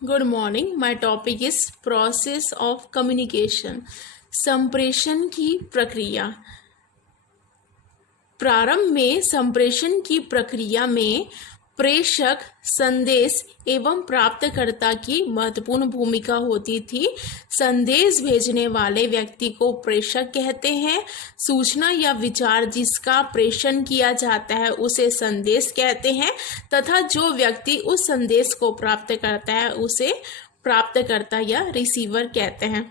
Good morning. My topic is process of communication. संप्रेषण की प्रक्रिया। प्रारंभ में संप्रेषण की प्रक्रिया में प्रेषक, संदेश एवं प्राप्तकर्ता की महत्वपूर्ण भूमिका होती थी। संदेश भेजने वाले व्यक्ति को प्रेषक कहते हैं। सूचना या विचार जिसका प्रेषण किया जाता है उसे संदेश कहते हैं तथा जो व्यक्ति उस संदेश को प्राप्त करता है उसे प्राप्तकर्ता या रिसीवर कहते हैं।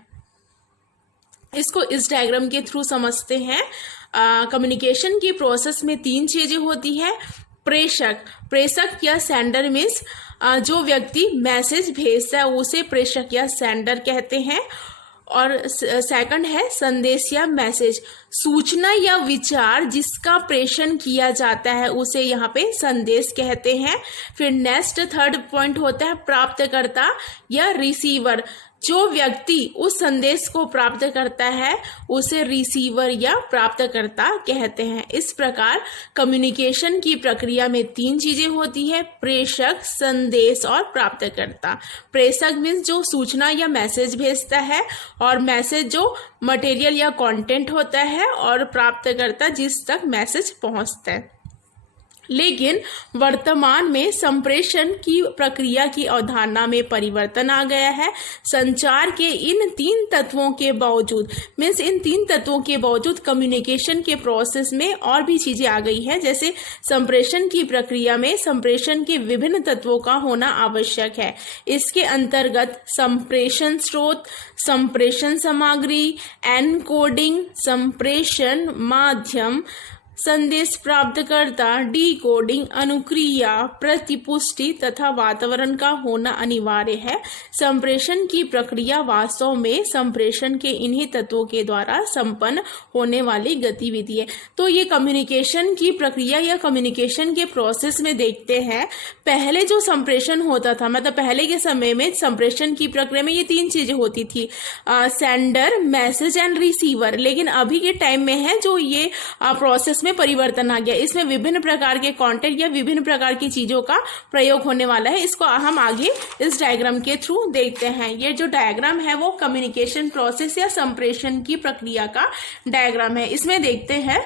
इसको इस डायग्राम के थ्रू समझते हैं। कम्युनिकेशन की प्रोसेस में 3 चीजें होती है। प्रेषक या सेंडर मीन्स जो व्यक्ति मैसेज भेजता है उसे प्रेषक या सेंडर कहते हैं। और सेकंड है संदेश या मैसेज, सूचना या विचार जिसका प्रेषण किया जाता है उसे यहाँ पे संदेश कहते हैं। फिर नेक्स्ट थर्ड पॉइंट होता है प्राप्तकर्ता या रिसीवर, जो व्यक्ति उस संदेश को प्राप्त करता है उसे रिसीवर या प्राप्तकर्ता कहते हैं। इस प्रकार कम्युनिकेशन की प्रक्रिया में 3 चीजें होती है, प्रेषक, संदेश और प्राप्तकर्ता। प्रेषक मीन्स जो सूचना या मैसेज भेजता है, और मैसेज जो मटेरियल या कंटेंट होता है, और प्राप्तकर्ता जिस तक मैसेज पहुंचता है। लेकिन वर्तमान में संप्रेषण की प्रक्रिया की अवधारणा में परिवर्तन आ गया है। संचार के इन 3 तत्वों के बावजूद मीन्स इन 3 तत्वों के बावजूद कम्युनिकेशन के प्रोसेस में और भी चीजें आ गई हैं। जैसे संप्रेषण की प्रक्रिया में संप्रेषण के विभिन्न तत्वों का होना आवश्यक है। इसके अंतर्गत संप्रेषण स्रोत, संप्रेषण सामग्री, एनकोडिंग, संप्रेषण माध्यम, संदेश प्राप्तकर्ता, डीकोडिंग, अनुक्रिया, प्रतिपुष्टि तथा वातावरण का होना अनिवार्य है। संप्रेषण की प्रक्रिया वास्तव में संप्रेषण के इन्हीं तत्वों के द्वारा संपन्न होने वाली गतिविधि है। तो ये कम्युनिकेशन की प्रक्रिया या कम्युनिकेशन के प्रोसेस में देखते हैं। पहले जो संप्रेषण होता था, मतलब पहले के समय में संप्रेषण की प्रक्रिया में ये 3 चीजें होती थी, सेंडर, मैसेज एंड रिसीवर। लेकिन अभी के टाइम में है जो ये प्रोसेस में परिवर्तन आ गया। इसमें विभिन्न प्रकार के कंटेंट या विभिन्न प्रकार की चीजों का प्रयोग होने वाला है। इसको हम आगे इस डायग्राम के थ्रू देखते हैं। ये जो डायग्राम है वो कम्युनिकेशन प्रोसेस या संप्रेषण की प्रक्रिया का डायग्राम है। इसमें देखते हैं,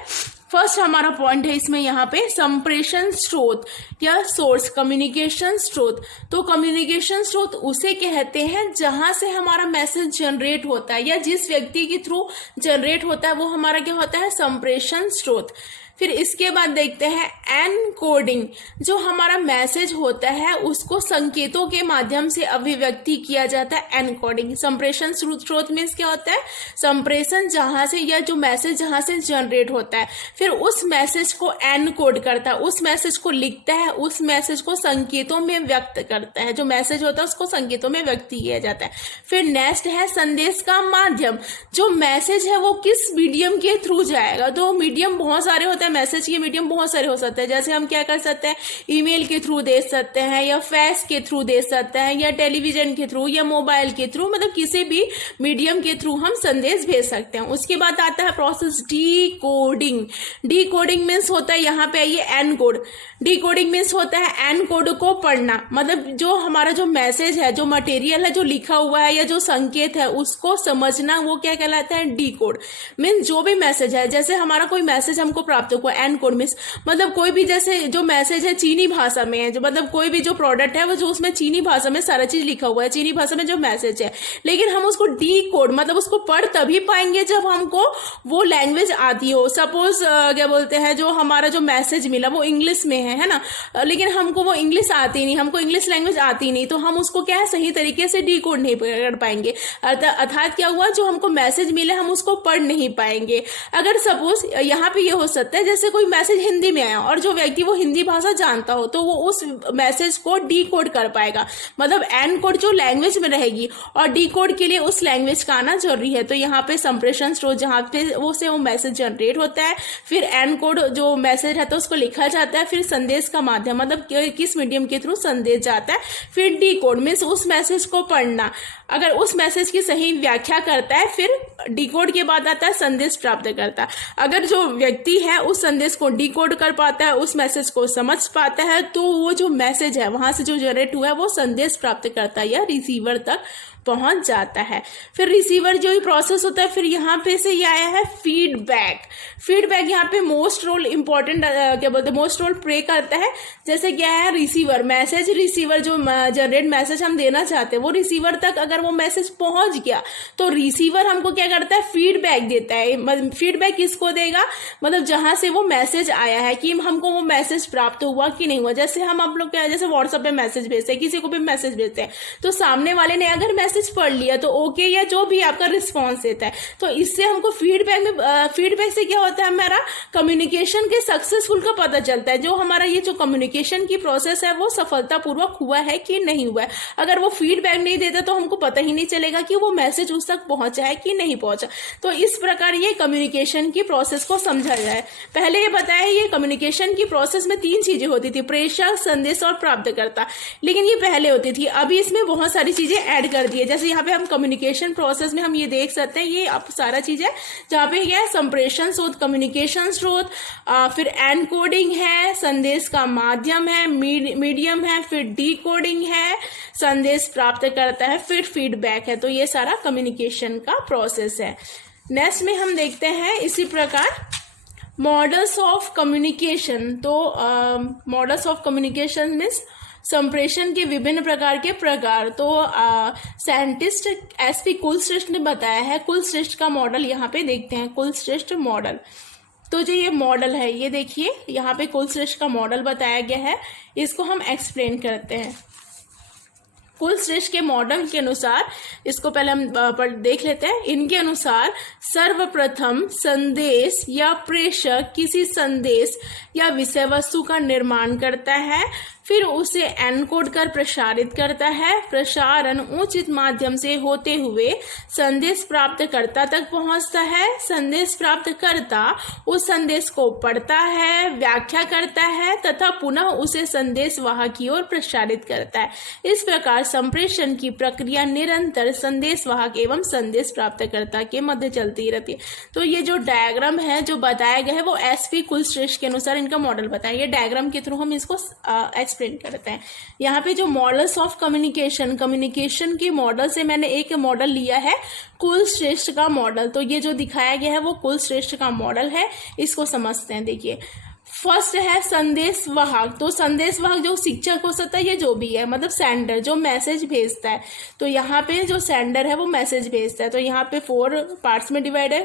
फर्स्ट हमारा पॉइंट है इसमें यहाँ पे संप्रेषण स्रोत या सोर्स, कम्युनिकेशन स्रोत। तो कम्युनिकेशन स्रोत उसे कहते हैं जहां से हमारा मैसेज जनरेट होता है या जिस व्यक्ति के थ्रू जनरेट होता है वो हमारा क्या होता है, संप्रेषण स्रोत। फिर इसके बाद देखते हैं एनकोडिंग, जो हमारा मैसेज होता है उसको संकेतों के माध्यम से अभिव्यक्ति किया जाता है, एनकोडिंग। संप्रेषण स्रोत मीन्स क्या होता है, संप्रेषण जहां से या जो मैसेज जहां से जनरेट होता है, फिर उस मैसेज को एनकोड करता है, उस मैसेज को लिखता है, उस मैसेज को संकेतों में व्यक्त करता है। जो मैसेज होता है उसको संकेतों में व्यक्त किया जाता है। फिर नेक्स्ट है संदेश का माध्यम, जो मैसेज है वो किस मीडियम के थ्रू जाएगा। तो मीडियम बहुत सारे होते हैं, मैसेज के मीडियम बहुत सारे हो सकते हैं। जैसे हम क्या कर सकते हैं, ईमेल के थ्रू दे सकते हैं, या फैक्स के थ्रू दे सकते हैं, या टेलीविजन के थ्रू, या मोबाइल के थ्रू, मतलब किसी भी मीडियम के थ्रू हम संदेश भेज सकते हैं। उसके बाद आता है प्रोसेस डीकोडिंग। डीकोडिंग मीन्स होता है, यहाँ पे आइए, एनकोड। डीकोडिंग मीन्स होता है एनकोड को पढ़ना, मतलब जो हमारा जो मैसेज है, जो मटेरियल है, जो लिखा हुआ है या जो संकेत है उसको समझना, वो क्या कहलाता है, डीकोड। मीन्स जो भी मैसेज है, जैसे हमारा कोई मैसेज हमको प्राप्त हुआ, एनकोड मीन्स मतलब कोई भी, जैसे जो मैसेज है चीनी भाषा में है, जो मतलब कोई भी जो प्रोडक्ट है वो जो उसमें चीनी भाषा में सारा चीज लिखा हुआ है, चीनी भाषा में जो मैसेज है, लेकिन हम उसको डीकोड मतलब उसको पढ़ तभी पाएंगे जब हमको वो लैंग्वेज आती हो। सपोज क्या बोलते हैं, जो हमारा जो मैसेज मिला वो इंग्लिश में है ना, लेकिन हमको वो इंग्लिश आती नहीं, हमको इंग्लिश लैंग्वेज आती नहीं, तो हम उसको क्या है सही तरीके से डीकोड नहीं कर पाएंगे। अर्थात क्या हुआ, जो हमको मैसेज मिले हम उसको पढ़ नहीं पाएंगे। अगर सपोज यहाँ पे ये हो सकता है, जैसे कोई मैसेज हिंदी में आया और जो व्यक्ति वो हिंदी भाषा जानता हो तो वो उस मैसेज को डीकोड कर पाएगा, मतलब एनकोड जो लैंग्वेज में रहेगी, और डीकोड के लिए उस लैंग्वेज का आना जरूरी है। तो यहाँ पे संप्रेषण स्रोत जहाँ पे वो मैसेज जनरेट होता है, फिर एनकोड जो मैसेज रहता है उसको लिखा जाता है, फिर संदेश का माध्यम मतलब किस मीडियम के थ्रू संदेश जाता है, फिर डीकोड मीन्स उस मैसेज को पढ़ना। अगर उस मैसेज की सही व्याख्या करता है, फिर डिकोड के बाद आता है संदेश प्राप्त करता। अगर जो व्यक्ति है उस संदेश को डिकोड कर पाता है, उस मैसेज को समझ पाता है, तो वो जो मैसेज है वहां से जो जनरेट हुआ है वो संदेश प्राप्त करता या रिसीवर तक पहुंच जाता है। फिर रिसीवर जो प्रोसेस होता है, फिर यहाँ पे से ये आया है फीडबैक। फीडबैक यहाँ पे मोस्ट रोल इंपॉर्टेंट क्या बोलते हैं, मोस्ट रोल प्ले करता है। जैसे क्या है, रिसीवर मैसेज, रिसीवर जो जनरेट मैसेज हम देना चाहते हैं वो रिसीवर तक अगर वो मैसेज पहुंच गया तो रिसीवर हमको क्या करता है, फीडबैक देता है। फीडबैक किसको देगा, मतलब जहां से वो मैसेज आया है कि हमको वो मैसेज प्राप्त हुआ कि नहीं हुआ। जैसे हम आप लोग क्या, जैसे व्हाट्सएप पे मैसेज भेजते हैं, किसी को भी मैसेज भेजते हैं, तो सामने वाले ने अगर मैसेज पढ़ लिया तो ओके या जो भी आपका रिस्पॉन्स देता है, तो इससे हमको फीडबैक से क्या होता है, हमारा कम्युनिकेशन के सक्सेसफुल का पता चलता है। जो हमारा ये जो कम्युनिकेशन की प्रोसेस है वो सफलतापूर्वक हुआ है कि नहीं हुआ है। अगर वो फीडबैक नहीं देता तो हमको पता ही नहीं चलेगा कि वो मैसेज उस तक पहुंचा है कि नहीं पहुंचा। तो इस प्रकार ये कम्युनिकेशन की प्रोसेस को समझा जाए। पहले ये बताया, ये कम्युनिकेशन की प्रोसेस में 3 चीजें होती थी, प्रेषक, संदेश और प्राप्तकर्ता, लेकिन ये पहले होती थी। अभी इसमें बहुत सारी चीजें ऐड कर दी है। जैसे यहाँ पे हम कम्युनिकेशन प्रोसेस में हम ये देख सकते हैं, ये आप सारा चीज है जहाँ पे क्या है, संप्रेषण स्रोत, कम्युनिकेशन स्रोत, फिर एनकोडिंग है, संदेश का माध्यम है, मीडियम है, फिर डिकोडिंग है, संदेश प्राप्त करता है, फिर फीडबैक है। तो ये सारा कम्युनिकेशन का प्रोसेस है। नेक्स्ट में हम देखते हैं इसी प्रकार मॉडल्स ऑफ कम्युनिकेशन। तो मॉडल्स ऑफ कम्युनिकेशन मीन्स संप्रेषण के विभिन्न प्रकार के प्रकार। तो साइंटिस्ट एसपी कुलश्रेष्ठ ने बताया है। कुलश्रेष्ठ का मॉडल यहाँ पे देखते हैं, कुलश्रेष्ठ मॉडल। तो जो ये मॉडल है, ये देखिए यहाँ पे कुलश्रेष्ठ का मॉडल बताया गया है, इसको हम एक्सप्लेन करते हैं। कुलश्रेष्ठ के मॉडल के अनुसार, इसको पहले हम देख लेते हैं। इनके अनुसार सर्वप्रथम संदेश या प्रेषक किसी संदेश या विषय वस्तु का निर्माण करता है, फिर उसे एनकोड कर प्रसारित करता है। प्रसारण उचित माध्यम से होते हुए संदेश प्राप्तकर्ता तक पहुंचता है। संदेश प्राप्तकर्ता उस संदेश को पढ़ता है, व्याख्या करता है तथा पुनः उसे संदेश वाहक की ओर प्रसारित करता है। इस प्रकार संप्रेषण की प्रक्रिया निरंतर संदेश वाहक एवं संदेश प्राप्तकर्ता के मध्य चलती रहती है। तो ये जो डायग्राम है जो बताया गया है वो एसपी कुलश्रेष्ठ के अनुसार इनका मॉडल बताया। ये डायग्राम के थ्रू हम इसको एक्सप्लेन करते हैं। यहाँ पे जो मॉडल्स ऑफ कम्युनिकेशन, कम्युनिकेशन के मॉडल से मैंने एक मॉडल लिया है कुलश्रेष्ठ का मॉडल। तो ये जो दिखाया गया है वो कुलश्रेष्ठ का मॉडल है, इसको समझते हैं। देखिए, फर्स्ट है संदेश वाहक। तो संदेश वाहक जो शिक्षक हो सकता है, ये जो भी है, मतलब सेंडर जो मैसेज भेजता है। तो यहाँ पे जो सेंडर है वो मैसेज भेजता है। तो यहाँ पे 4 पार्ट्स में डिवाइड है।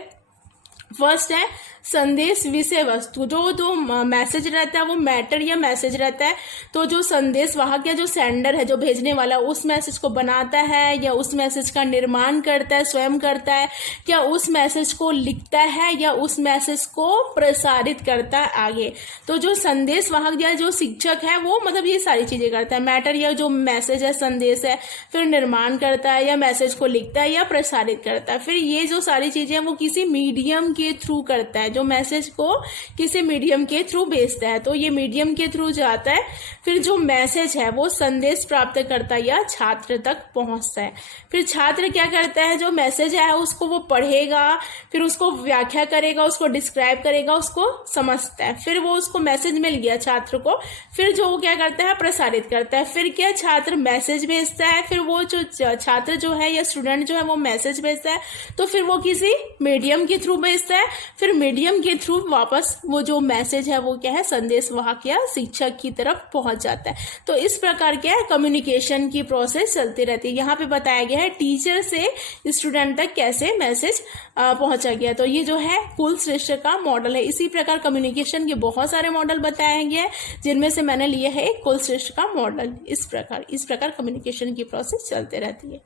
फर्स्ट है संदेश विषय वस्तु। जो मैसेज रहता है वो मैटर या मैसेज रहता है। तो जो संदेश वाहक या जो सेंडर है, जो भेजने वाला, उस मैसेज को बनाता है या उस मैसेज का निर्माण करता है, स्वयं करता है, या उस मैसेज को लिखता है या उस मैसेज को प्रसारित करता है आगे। तो जो संदेश वाहक या जो शिक्षक है वो मतलब ये सारी चीजें करता है। मैटर या जो मैसेज है, संदेश है, फिर निर्माण करता है या मैसेज को लिखता है या प्रसारित करता है। फिर ये जो सारी चीजें वो किसी मीडियम के थ्रू करता है, जो मैसेज को किसी मीडियम के थ्रू भेजता है। तो ये मीडियम के थ्रू जाता है। फिर जो मैसेज है वो संदेश प्राप्त करता या छात्र तक पहुंचता है। फिर छात्र क्या करता है, जो मैसेज है उसको वो पढ़ेगा, फिर उसको व्याख्या करेगा, उसको डिस्क्राइब करेगा, उसको समझता है। फिर वो उसको मैसेज मिल गया छात्र को, फिर जो वो क्या करता है, प्रसारित करता है। फिर क्या, छात्र मैसेज भेजता है, फिर वो जो छात्र जो है या स्टूडेंट जो है वो मैसेज भेजता है, तो फिर वो किसी मीडियम के थ्रू भेजता है। फिर मीडियम के थ्रू वापस वो जो मैसेज है वो क्या है, संदेश वाहक या शिक्षक की तरफ पहुंच जाता है। तो इस प्रकार क्या है, कम्युनिकेशन की प्रोसेस चलती रहती है। यहाँ पे बताया गया है टीचर से स्टूडेंट तक कैसे मैसेज पहुंचा गया। तो ये जो है कुलश्रेष्ठ का मॉडल है। इसी प्रकार कम्युनिकेशन के बहुत सारे मॉडल बताए गए हैं, जिनमें से मैंने लिया है एक कुलश्रेष्ठ का मॉडल। इस प्रकार कम्युनिकेशन की प्रोसेस चलते रहती है।